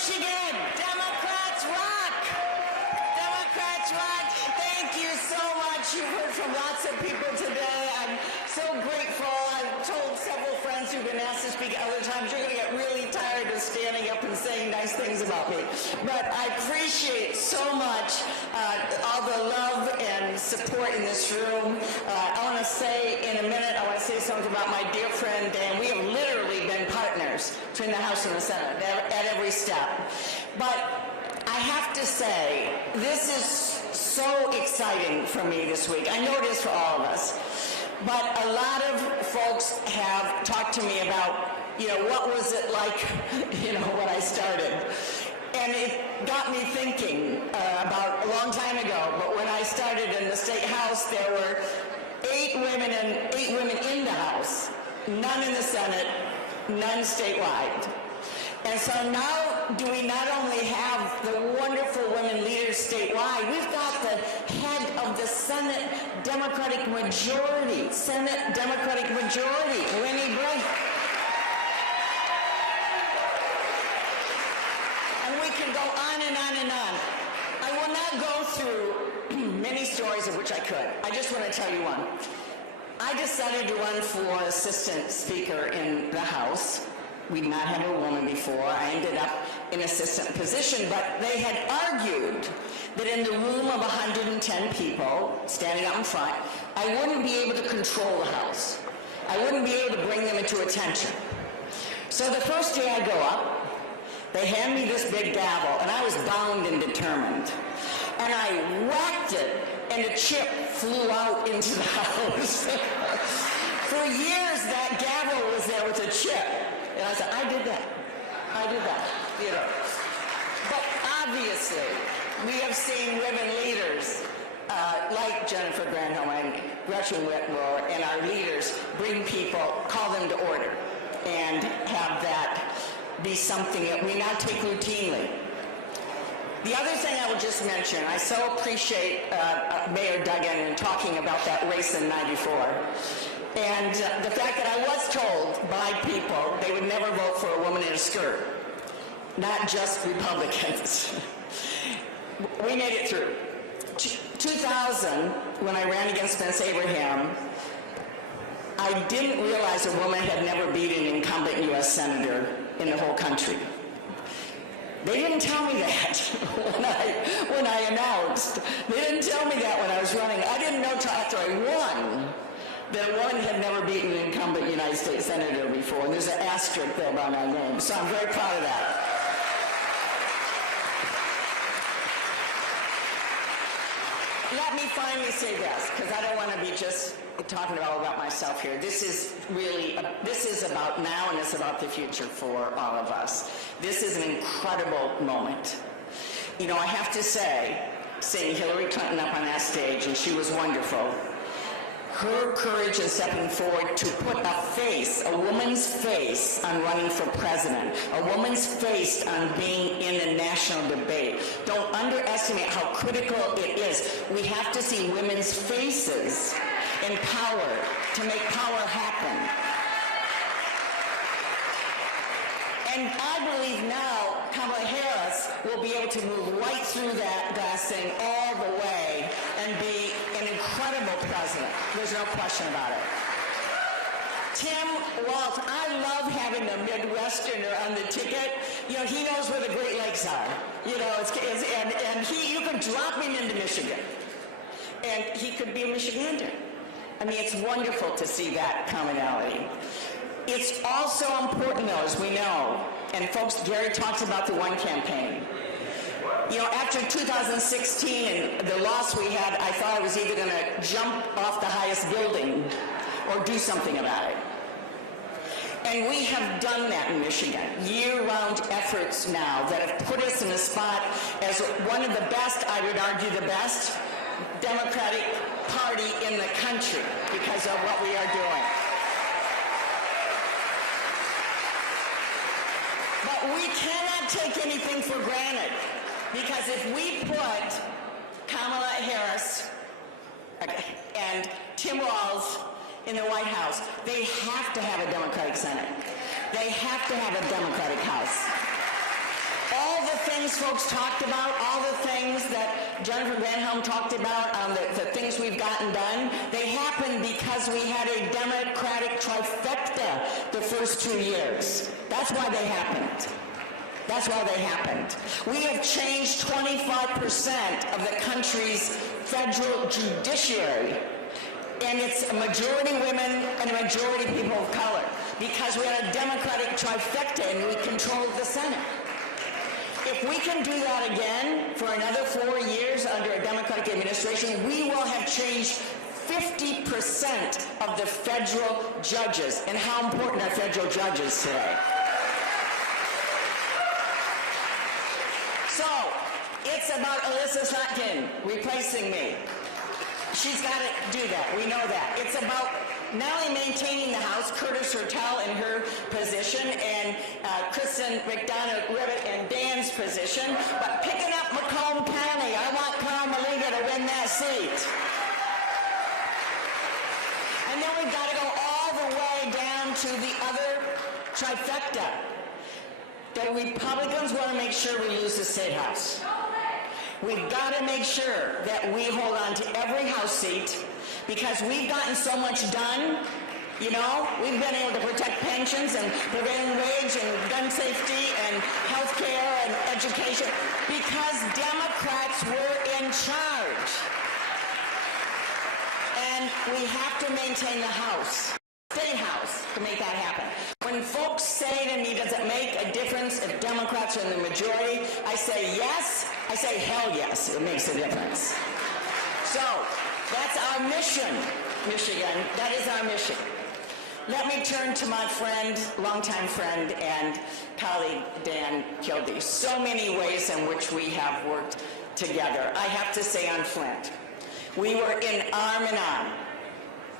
Michigan. Democrats rock. Democrats rock. Thank you so much. You've heard from lots of people today. I'm so grateful. I've told several friends who've been asked to speak other times, you're going to get really tired of standing up and saying nice things about me. But I appreciate so much all the love and support in this room. I want to say in a minute, I want to say something about my dear friend Dan. We have literally been partners between the House and the Senate at every step. But I have to say, this is so exciting for me this week. I know it is for all of us. But a lot of folks have talked to me about, what was it like, when I started. And it got me thinking about a long time ago. But when I started in the State House, there were 8 women in the House, none in the Senate, none statewide. And so now do we not only have the wonderful women leaders statewide, we've got the head of the Senate Democratic majority, Winnie Bray. And we can go on and on and on. I will not go through many stories of which I could. I just want to tell you one. I decided to run for assistant speaker in the House. We'd not had a woman before. I ended up in assistant position, but they had argued that in the room of 110 people standing up in front, I wouldn't be able to control the House. I wouldn't be able to bring them into attention. So the first day I go up, they hand me this big gavel, and I was bound and determined. And I whacked it, and a chip flew out into the House. For years, that gavel was there with a chip. And I said, I did that. But obviously, we have seen women leaders like Jennifer Granholm and Gretchen Whitmore and our leaders bring people, call them to order, and have that be something that we now take routinely. The other thing I will just mention, I so appreciate Mayor Duggan talking about that race in '94. And the fact that I was told by people they would never vote for a woman in a skirt, not just Republicans. We made it through. 2000, when I ran against Spence Abraham, I didn't realize a woman had never beaten an incumbent U.S. Senator in the whole country. They didn't tell me that when I announced. They didn't tell me that when I was running. I didn't know till after I won that a woman had never beaten an incumbent United States Senator before, and there's an asterisk there by my name, so I'm very proud of that. Let me finally say this, because I don't want to be just talking all about myself here. This is about now, and it's about the future for all of us. This is an incredible moment. I have to say, seeing Hillary Clinton up on that stage, and she was wonderful, her courage in stepping forward to put a woman's face on running for president, a woman's face on being in a national debate. Don't underestimate how critical it is. We have to see women's faces in power to make power happen. And I believe now Kamala Harris will be able to move right through that glass thing all the way and be an incredible president. There's no question about it. Tim Walz, I love having a Midwesterner on the ticket. He knows where the Great Lakes are. And you could drop him into Michigan, and he could be a Michigander. I mean, it's wonderful to see that commonality. It's also important, though, as we know, and folks, Gary talks about the One campaign. After 2016 and the loss we had, I thought I was either going to jump off the highest building or do something about it. And we have done that in Michigan. Year-round efforts now that have put us in a spot as one of the best, I would argue the best, Democratic Party in the country because of what we are doing. But we cannot take anything for granted, because if we put Kamala Harris and Tim Walz in the White House, they have to have a Democratic Senate. They have to have a Democratic House. All all the things folks talked about, all the things that Jennifer Granholm talked about, the things we've gotten done, they happened because we had a Democratic trifecta the first 2 years. That's why they happened. That's why they happened. We have changed 25% of the country's federal judiciary, and it's a majority women and a majority people of color, because we had a Democratic trifecta and we controlled the Senate. If we can do that again for another 4 years under a Democratic administration, we will have changed 50% of the federal judges. And how important are federal judges today? So, it's about Alyssa Sutton replacing me. She's got to do that. We know that. It's about not only maintaining the House, Curtis Hertel in her position, and Kristen McDonough-Ribbett in Dan's position, but picking up Macomb County. I want Carl Maliga to win that seat. And then we've got to go all the way down to the other trifecta. The Republicans want to make sure we lose the State House. We've got to make sure that we hold on to every House seat, because we've gotten so much done. You know, we've been able to protect pensions and prevailing wage and gun safety and health care and education because Democrats were in charge. And we have to maintain the House, State House, to make that happen. When folks say to me, does it make a difference if Democrats are in the majority? I say yes. I say hell yes, it makes a difference. So, that's our mission, Michigan. That is our mission. Let me turn to my friend, longtime friend and colleague, Dan Kildee. So many ways in which we have worked together. I have to say on Flint, we were in arm in arm,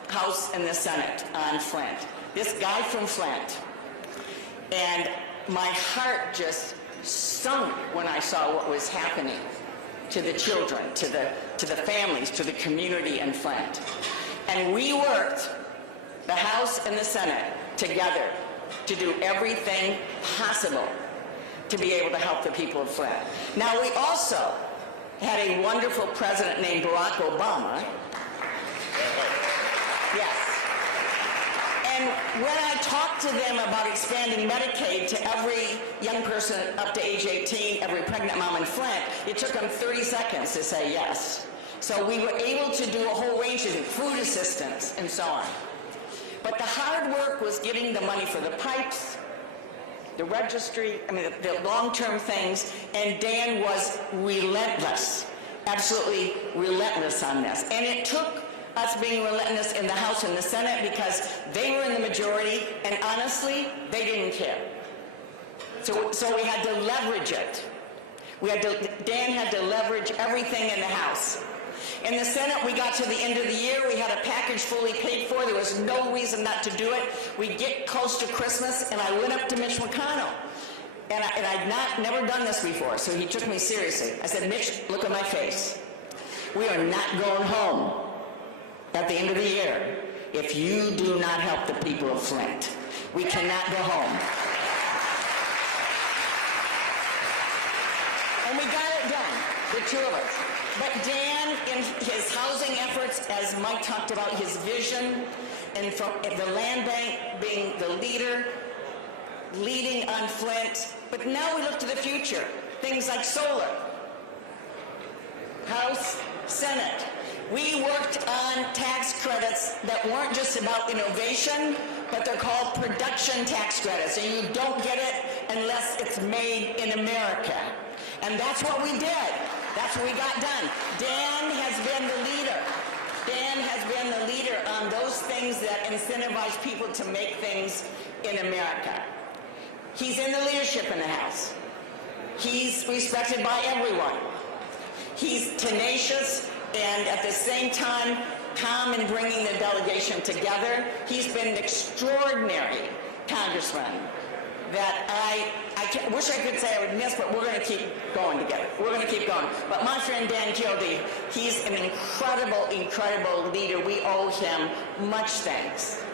House and the Senate on Flint. This guy from Flint. And my heart just sunk when I saw what was happening to the children, to the families, to the community in Flint. And we worked, the House and the Senate, together to do everything possible to be able to help the people of Flint. Now, we also had a wonderful president named Barack Obama. Yes. And when I talked to them about expanding Medicaid to every young person up to age 18, every pregnant mom in Flint, it took them 30 seconds to say yes. So we were able to do a whole range of food assistance and so on. But the hard work was getting the money for the pipes, the registry, the long-term things, and Dan was relentless, absolutely relentless on this. And it took us being relentless in the House and the Senate because they were in the majority, and honestly, they didn't care. So we had to leverage it. Dan had to leverage everything in the House. In the Senate, we got to the end of the year. We had a package fully paid for. There was no reason not to do it. We get close to Christmas, and I went up to Mitch McConnell. And I'd never done this before, so he took me seriously. I said, Mitch, look at my face. We are not going home at the end of the year if you do not help the people of Flint. We cannot go home. And we got it done, the two of us. But Dan, in his housing efforts, as Mike talked about, his vision, and from the land bank being the leader, leading on Flint. But now we look to the future. Things like solar. House, Senate. We worked on tax credits that weren't just about innovation, but they're called production tax credits. And you don't get it unless it's made in America. And that's what we did. That's what we got done. Dan has been the leader. Dan has been the leader on those things that incentivize people to make things in America. He's in the leadership in the House. He's respected by everyone. He's tenacious and at the same time calm in bringing the delegation together. He's been an extraordinary congressman that I wish I could say I would miss, but we're going to keep going together. We're going to keep going. But my friend Dan Kildee, he's an incredible, incredible leader. We owe him much thanks.